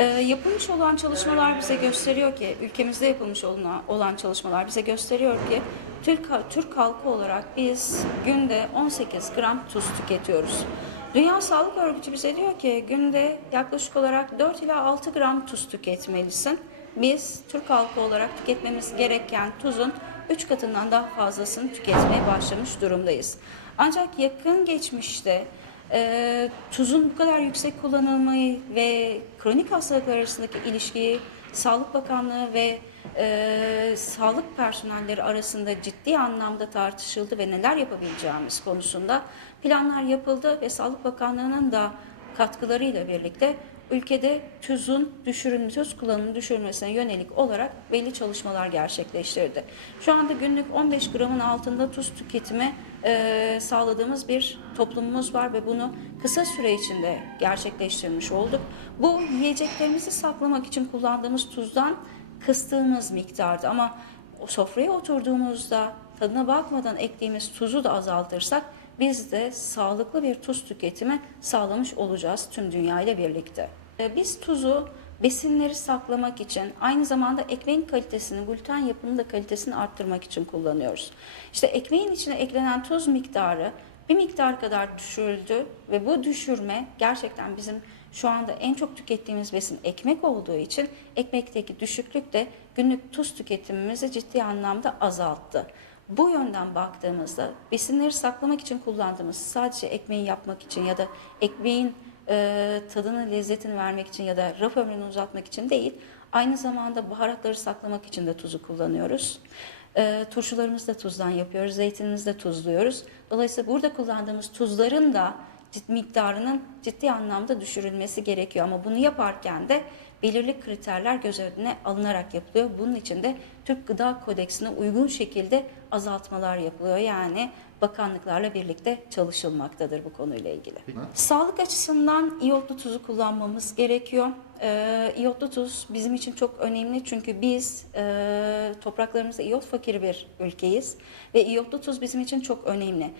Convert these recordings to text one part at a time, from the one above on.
Ee, yapılmış olan çalışmalar bize gösteriyor ki, ülkemizde yapılmış olan, çalışmalar bize gösteriyor ki Türk, Türk halkı olarak biz günde 18 gram tuz tüketiyoruz. Dünya Sağlık Örgütü bize diyor ki günde yaklaşık olarak 4 ila 6 gram tuz tüketmelisin. Biz Türk halkı olarak tüketmemiz gereken tuzun 3 katından daha fazlasını tüketmeye başlamış durumdayız. Ancak yakın geçmişte e, tuzun bu kadar yüksek kullanılmayı ve kronik hastalıklar arasındaki ilişkiyi Sağlık Bakanlığı ve e, sağlık personelleri arasında ciddi anlamda tartışıldı ve neler yapabileceğimiz konusunda planlar yapıldı ve Sağlık Bakanlığı'nın da katkılarıyla birlikte ülkede tuzun düşürülmesi, tuz kullanımının düşürülmesine yönelik olarak belli çalışmalar gerçekleştirdi. Şu anda günlük 15 gramın altında tuz tüketimi e, sağladığımız bir toplumumuz var ve bunu kısa süre içinde gerçekleştirmiş olduk. Bu yiyeceklerimizi saklamak için kullandığımız tuzdan kıstığımız miktardı ama sofraya oturduğumuzda tadına bakmadan ektiğimiz tuzu da azaltırsak biz de sağlıklı bir tuz tüketimi sağlamış olacağız tüm dünya ile birlikte. Ee, Biz tuzu besinleri saklamak için aynı zamanda ekmeğin kalitesini, gluten yapımının da kalitesini arttırmak için kullanıyoruz. İşte ekmeğin içine eklenen tuz miktarı bir miktar kadar düşürüldü ve bu düşürme gerçekten bizim şu anda en çok tükettiğimiz besin ekmek olduğu için ekmekteki düşüklük de günlük tuz tüketimimizi ciddi anlamda azalttı. Bu yönden baktığımızda besinleri saklamak için kullandığımız sadece ekmeği yapmak için ya da ekmeğin e, tadını, lezzetini vermek için ya da raf ömrünü uzatmak için değil, aynı zamanda baharatları saklamak için de tuzu kullanıyoruz. E, turşularımızı da tuzdan yapıyoruz, zeytinimizi de tuzluyoruz. Dolayısıyla burada kullandığımız tuzların da miktarının ciddi anlamda düşürülmesi gerekiyor. Ama bunu yaparken de belirli kriterler göz önüne alınarak yapılıyor. Bunun için de Türk Gıda Kodeksine uygun şekilde azaltmalar yapılıyor. Yani bakanlıklarla birlikte çalışılmaktadır bu konuyla ilgili. Sağlık açısından iyotlu tuzu kullanmamız gerekiyor. Ee, iyotlu tuz bizim için çok önemli çünkü biz e, topraklarımızda iyot fakiri bir ülkeyiz ve iyotlu tuz bizim için çok önemli.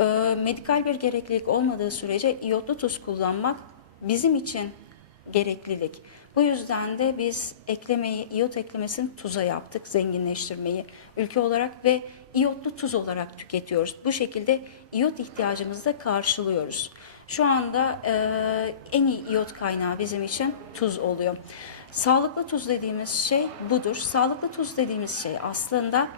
Ee, medikal bir gereklilik olmadığı sürece iyotlu tuz kullanmak bizim için gereklilik. Bu yüzden de biz eklemeyi, iyot eklemesini tuza yaptık, zenginleştirmeyi ülke olarak ve iyotlu tuz olarak tüketiyoruz. Bu şekilde iyot ihtiyacımızı da karşılıyoruz. Şu anda e, en iyi iyot kaynağı bizim için tuz oluyor. Sağlıklı tuz dediğimiz şey budur. Sağlıklı tuz dediğimiz şey aslında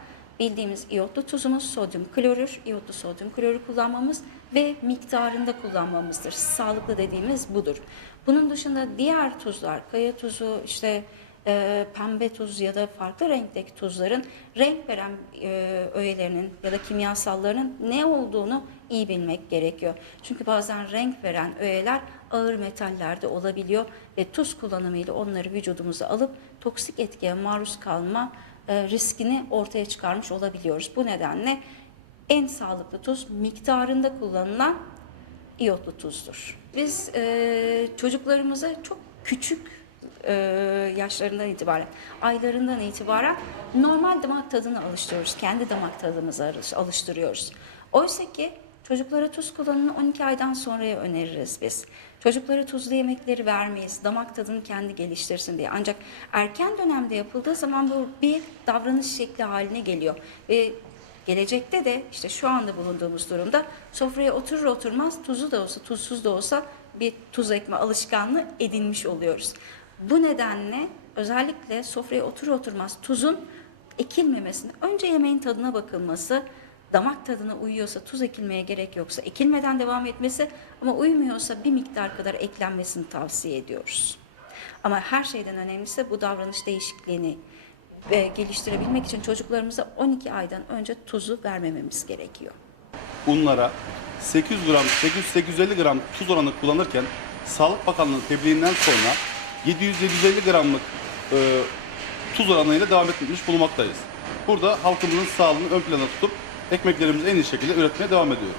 bildiğimiz iyotlu tuzumuz sodyum klorür, iyotlu sodyum klorür kullanmamız ve miktarında kullanmamızdır. Sağlıklı dediğimiz budur. Bunun dışında diğer tuzlar, kaya tuzu, işte e, pembe tuz ya da farklı renkteki tuzların renk veren e, öğelerinin ya da kimyasallarının ne olduğunu iyi bilmek gerekiyor. Çünkü bazen renk veren öğeler ağır metallerde olabiliyor ve tuz kullanımıyla onları vücudumuza alıp toksik etkiye maruz kalma e, riskini ortaya çıkarmış olabiliyoruz. Bu nedenle en sağlıklı tuz miktarında kullanılan iyotlu tuzdur. Biz e, çocuklarımıza çok küçük e, yaşlarından itibaren, aylarından itibaren normal damak tadını alıştırıyoruz. Kendi damak tadımızı alış- alıştırıyoruz. Oysa ki çocuklara tuz kullanımını 12 aydan sonraya öneririz biz. Çocuklara tuzlu yemekleri vermeyiz. Damak tadını kendi geliştirsin diye. Ancak erken dönemde yapıldığı zaman bu bir davranış şekli haline geliyor. Ve Gelecekte de işte şu anda bulunduğumuz durumda sofraya oturur oturmaz tuzlu da olsa tuzsuz da olsa bir tuz ekme alışkanlığı edinmiş oluyoruz. Bu nedenle özellikle sofraya oturur oturmaz tuzun ekilmemesini, önce yemeğin tadına bakılması, damak tadına uyuyorsa tuz ekilmeye gerek yoksa ekilmeden devam etmesi ama uymuyorsa bir miktar kadar eklenmesini tavsiye ediyoruz. Ama her şeyden önemlisi bu davranış değişikliğini ve geliştirebilmek için çocuklarımıza 12 aydan önce tuzu vermememiz gerekiyor. unlara 800 gram, 800-850 gram tuz oranı kullanırken Sağlık Bakanlığı tebliğinden sonra 700-750 gramlık e, tuz oranıyla devam etmiş bulunmaktayız. Burada halkımızın sağlığını ön plana tutup ekmeklerimizi en iyi şekilde üretmeye devam ediyoruz.